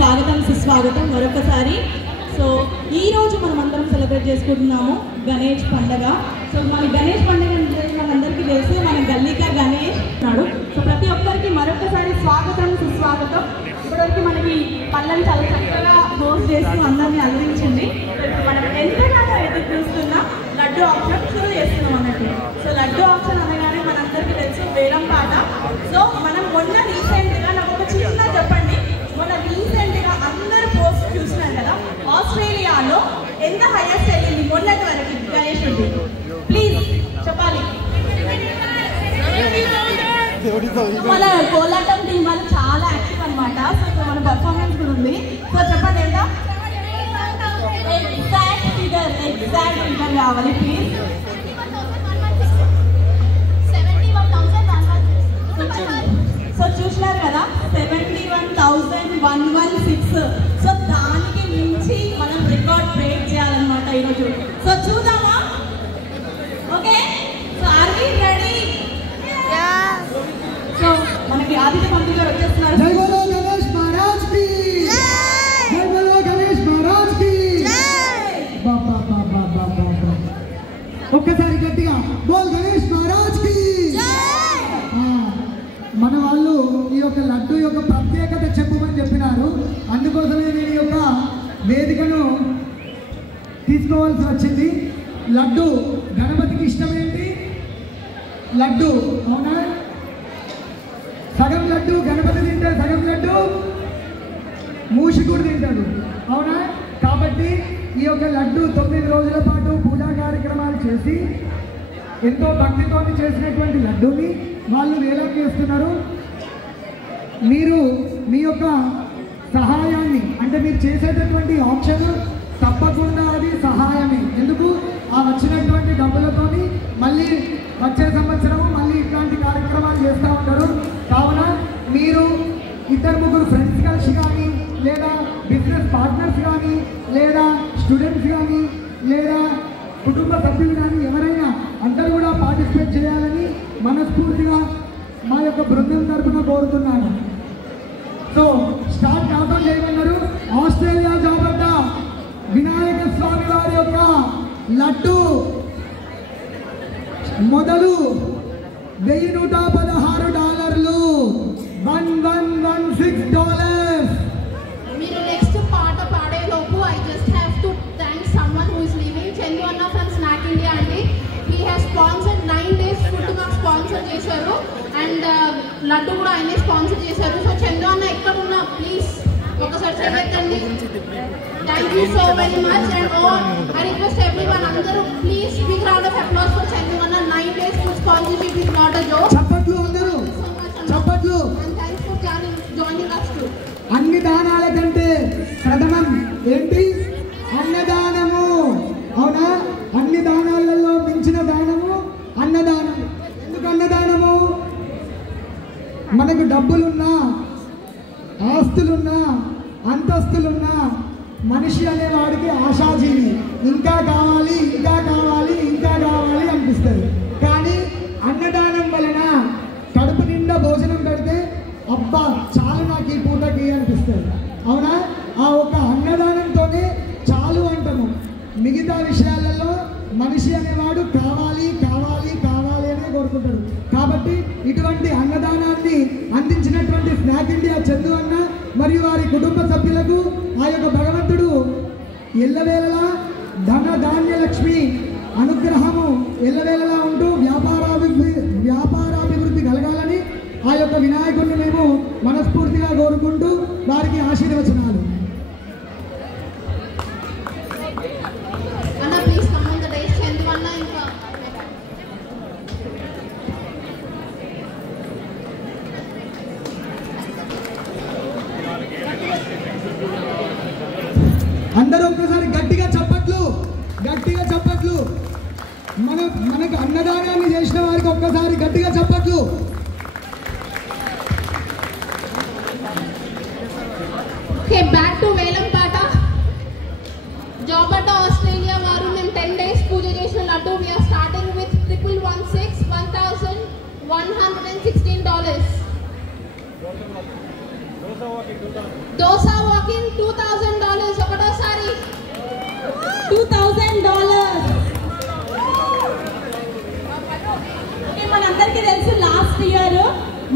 స్వాగతం సుస్వాగతం మరొకసారి. సో ఈరోజు మనం అందరం సెలబ్రేట్ చేసుకుంటున్నాము గణేష్ పండుగ. సో మన గణేష్ పండుగ మనందరికీ తెలుసు, మన గల్లీకా గణేష్ ఉన్నాడు. సో ప్రతి ఒక్కరికి మరొకసారి స్వాగతం సుస్వాగతం. ఇప్పటివరకు మనకి పళ్ళని చాలా చక్కగా హోస్ట్ చేసి అందరినీ అలరించింది. మనం ఎంతగానో ఎదురు చూస్తున్న లడ్డు ఆప్షన్ షురూ చేస్తున్నాం అన్నట్టు. సో లడ్డు ఆప్షన్ అనగానే మనందరికీ తెలుసు వేలం పాట. సో మనం మొన్న రీసెంట్గా నాకు ఒక చిన్న చెప్పండి, మొన్న రీసెంట్గా అందరూ పోస్ట్ చూసినారు కదా, ఆస్ట్రేలియాలో ఎంత హైయెస్ట్ వెళ్ళింది మొన్నటి వరకు గణేష్ ఉంది? ప్లీజ్ చెప్పాలి. మన కోలాటం టీం వాళ్ళు చాలా యాక్టివ్ అనమాట. సో మన పర్ఫార్మెన్స్ కూడా ఉంది. సో చెప్పండి ఎంత? ఎగ్జాక్ట్ ఫిగర్ కావాలి ప్లీజ్. సో చూసినారు కదా 71,116. సో దానికి మించి మనం రికార్డ్ బ్రేక్ చేయాలన్నమాట ఈరోజు. సో చూద్దామా? Okay, so are we ready? So మనకి ఆదిత్య పంతులు గారు వచ్చేస్తున్నారు. జై బోలో గణేష్ మహారాజ్ కి జై, బోలో గణేష్ మహారాజ్ కి జై. బాబా బాబా బాబా ఒక్కసారి గట్టిగా బోల్ గణేష్ మహారాజ్ కి జై. మన వాళ్ళు ఈ యొక్క లడ్డు యొక్క ప్రత్యేకత చెప్పమని చెప్పినారు. అందుకోసమే నేను ఈ యొక్క వేదికను తీసుకోవాల్సి వచ్చింది. లడ్డు గణపతికి ఇష్టమేంటి? లడ్డు, అవునా? సగం లడ్డు గణపతి తింటే సగం లడ్డు మూషికుడు తింటాడు, అవునా? కాబట్టి ఈ యొక్క లడ్డు 9 రోజుల పాటు పూజా కార్యక్రమాలు చేసి ఎంతో భక్తితో చేసినటువంటి లడ్డూని వాళ్ళు వేలం చేస్తున్నారు. మీరు మీ యొక్క సహాయాన్ని, అంటే మీరు చేసేటటువంటి ఆప్షన్ తప్పకుండా అది సహాయమే. ఎందుకు? ఆ వచ్చినటువంటి డబ్బులతోని మళ్ళీ వచ్చే సంవత్సరము మళ్ళీ ఇట్లాంటి కార్యక్రమాలు చేస్తూ ఉంటారు. కావున మీరు 2-3 ఫ్రెండ్స్ కలిసి కానీ, లేదా బిజినెస్ పార్ట్నర్స్ కానీ, లేదా స్టూడెంట్స్ కానీ, లేదా కుటుంబ సభ్యులు కానీ ఎవరైనా అందరూ కూడా పార్టిసిపేట్ చేయాలని మనస్ఫూర్తిగా మా యొక్క బృందం తరఫున కోరుతున్నాను. సో స్టార్ట్ కావడం చేయమన్నారు. ఆస్ట్రేలియా జాబట్ట వినాయక స్వామి వారి యొక్క లడ్డు మొదలు $1,116, $1,116. మీరు నెక్స్ట్ పాట పాడేలోపు I just have to thank someone who is living. Chandu అన్న ఫ్రమ్ స్నాక్ ఇండియా అండి. He has sponsored 9 days food మాకు స్పాన్సర్ చేశారు. అండ్ లడ్డు కూడా ఆయనే స్పాన్సర్ చేశారు. సో చందు అన్న ఎక్కడున్నా ప్లీజ్ ఒకసారి చేయండి. Thank you so very much. And I request everyone, అందరూ please big round of applause for Chandu అన్న. 9 days food sponsorship is not a joke. చప్పట్లు అందరూ, చప్పట్లు. And thanks for joining us too. అన్ని దానాల కంటే ప్రథమం ఏంటి? అన్నదానము, అవునా? అన్ని దానాలలో మించిన దానము అన్నదానం. ఎందుకు అన్నదానము? మనకు డబ్బులున్నా, ఆస్తులున్నా, అంతస్తులున్నా మనిషి అనేవాడికి ఆశాజీవి. ఇంకా కావాలి, ఇంకా కావాలి, ఇంకా కావాలి అనిపిస్తుంది. కానీ అన్నదానం వలన కడుపు నిండా భోజనం పెడితే అబ్బా చాలు నాకు ఈ పూటకి అనిపిస్తుంది, అవునా? ఆ ఒక అన్నదానంతోనే చాలు అంటాము. మిగతా విషయాలలో మనిషి అనేవాడు కావాలి కావాలి కావాలి అనే కోరుకుంటాడు. కాబట్టి ఇటువంటి అన్నదానాన్ని అందించినటువంటి స్నాక్ ఇండియా చందు అన్న మరియు వారి కుటుంబ సభ్యులకు ఆ యొక్క భగవంతుడు ఎల్లవేళలా ధన ధాన్య లక్ష్మి అనుగ్రహము ఎల్లవేళలా ఉంటూ వ్యాపారాభివృద్ధి కలగాలని ఆ యొక్క వినాయకుడిని మేము మనస్ఫూర్తిగా కోరుకుంటూ వారికి ఆశీర్వచనాలు. అన్న please come on the dice. Chandu అన్న ఇంకా అందరూ ఒక్కసారి గట్టిగా చప్పట్లు, గట్టిగా చప్పట్లు. మనకు అన్నదానాన్ని చేసిన వారికి ఒక్కసారి గట్టిగా చప్పట్లు. ఓకే, బ్యాక్ టు వేలం పాట. జాబట్ట ఆస్ట్రేలియా వారు మేము 10 days పూజ చేసిన laddu. We're starting with 1116, $1,116. Dosa walking last year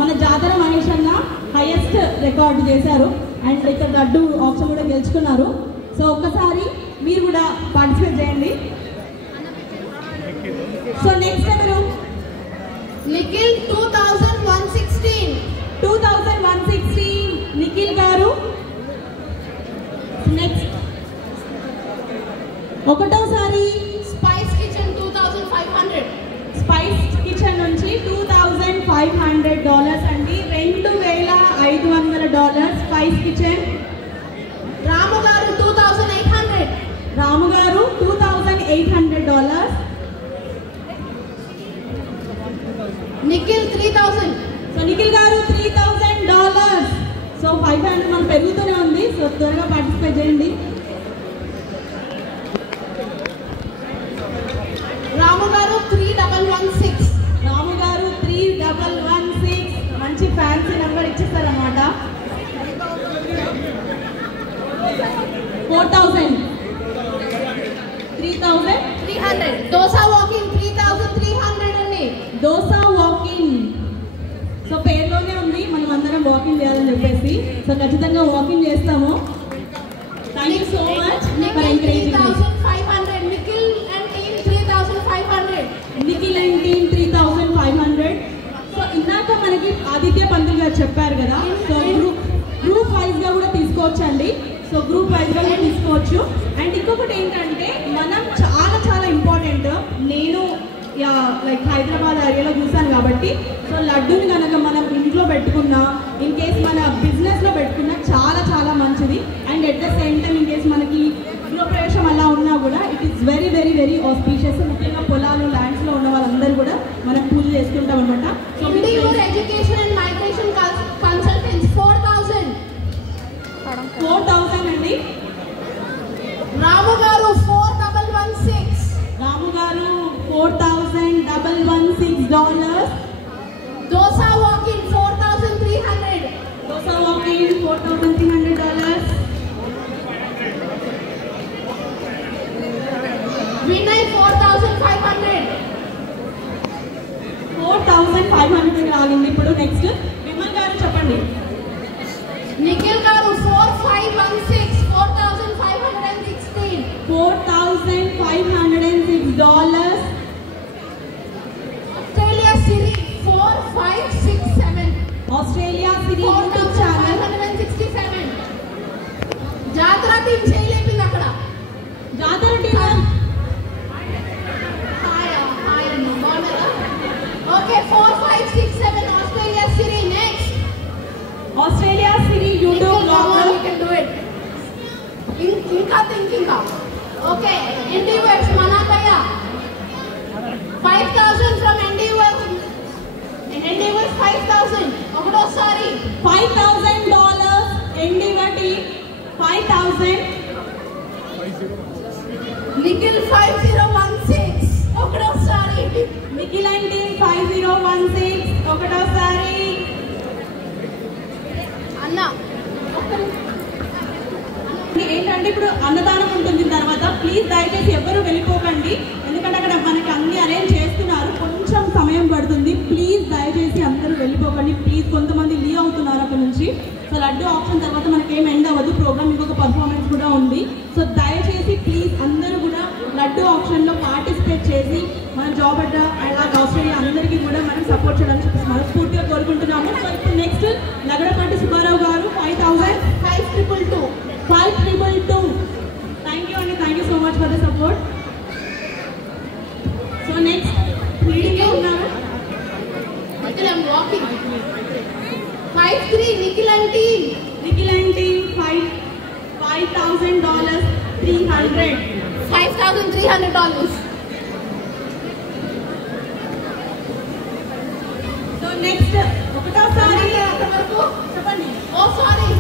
మన జాతర మహేష్ అన్న హైయెస్ట్ రికార్డు చేశారు అండ్ ఇక్కడ లడ్డు ఆప్షన్ కూడా గెలుచుకున్నారు. సో ఒక్కసారి మీరు కూడా పార్టిసిపేట్ చేయండి. సో నెక్స్ట్ ఎవరు? నిఖిల్ 2116 నిఖిల్ గారు. నెక్స్ట్ ఒకటోసారి స్పైస్ కిచెన్ 2500. స్పైస్ కిచెన్ నుంచి $2500 అండి. $2500 స్పైస్ కిచెన్. రాము గారు 2800. రాము గారు $2800. నిఖిల్ 3000. సో నిఖిల్ గారు $3000. సో 500 మనం పెరుగుతూనే ఉంది. సో త్వరగా పార్టిసిపేట్ చేయండి. రాము గారు 3116. రాము గారు 3116 మంచి ఫ్యాన్సీ నెంబర్ ఇచ్చేస్తారనమాట. 4000 300. దోసా వాకింగ్ 3300 అండి. దోసా వాకింగ్. సో పేరులోనే ఉంది మనం అందరం వాకింగ్ చేయాలని చెప్పేసి. సో ఖచ్చితంగా వాకింగ్ చేస్తాము. Thank you so much for encouraging. 3500. Nikhil and team 3500. Nikhil and team 3500. So ఇందాక మనకి ఆదిత్య పంతులు గారు చెప్పారు కదా. సో గ్రూప్ వైజ్ గా కూడా తీసుకోవచ్చండి. సో గ్రూప్ వైజ్ గా కూడా తీసుకోవచ్చు. అండ్ ఇంకొకటి ఏంటంటే మనం చాలా చాలా ఇంపార్టెంట్, నేను లైక్ హైదరాబాద్ ఏరియాలో చూసాను కాబట్టి, సో లడ్డూని కనుక మనం ఇంట్లో పెట్టుకున్నా, ఇన్ కేస్ మన బిజినెస్లో పెట్టుకున్నా చాలా చాలా మంచిది. And at the same time in case మనకి గృహప్రవేశం అలా ఉన్నా కూడా it is very very very auspicious. ముఖ్యంగా పొలాలు ల్యాండ్స్లో ఉన్న వాళ్ళందరూ కూడా మనం పూజ చేసుకుంటాం అనమాట. So education and migration consultants 4000 అండి. రాము గారు 4116. రాము గారు $4116. దోసా వాకింగ్ 4300. దోసా వాకింగ్ $4300. వినయ్ 4500. 4500 ఆగింది. ఇప్పుడు నెక్స్ట్ విమల్ గారు చెప్పండి. నిఖిల్ గారు 4516. 4516. $4506. Australia Siri 4567. Australia Siri YouTube channel 4567. జాతర టీమ్ చేయలేపింది అక్కడ. జాతర టీమ్ హాయ్ అన్న బాగున్నారా? Okay 4567 Australia Siri. Next Australia Siri YouTube channel. You can do it. ఇంకా థింకింగ్. ఓకే ఎన్డీవర్స్ మనాకయ్య 5000 ఫ్రమ్ ఎన్డీవర్స్. 5000. ఒకటోసారి $5000. ఎన్డీవటి 5000. నిఖిల్ 5016. ఒకటోసారి నిఖిల్ అండ్ టీమ్ 5016. ఒకటోసారి అన్న. ఏంటంటే ఇప్పుడు అన్నదానం ఉంటుంది తర్వాత ప్లీజ్ దయచేసి ఎవరు వెళ్ళిపోకండి. ఎందుకంటే అక్కడ మనకి అన్ని అరేంజ్ చేస్తున్నారు, కొంచెం సమయం పడుతుంది. ప్లీజ్ దయచేసి అందరూ వెళ్ళిపోకండి. ప్లీజ్ కొంతమంది లీవ్ అవుతున్నారు అక్కడ నుంచి. సో లడ్డు ఆప్షన్ తర్వాత మనకేం ఎండ్ అవ్వదు. ప్రోగ్రామ్ ఇంకొక పర్ఫార్మెన్స్ కూడా ఉంది. సో దయచేసి ప్లీజ్ అందరూ కూడా లడ్డు ఆప్షన్లో పార్టిసిపేట్ చేసి మన జాబ్ అడ్డ అలాగే ఆస్ట్రేలియా అందరికీ కూడా మనం సపోర్ట్ చేయడానికి చెప్పేసి మనస్ఫూర్తిగా కోరుకుంటున్నాము. సో ఇప్పుడు next Lagadapati Subbarao garu 5222. 5222. Thank you అండి. Thank you so much for the support. So next రీడింగ్లో ఉన్నారు. Nikhil I'm walking 53. Nikhil and team. Nikhil and team $5000. 300. $5300. So next ఒకటోసారి అక్కడ వరకు చెప్పండి. ఓ సారీ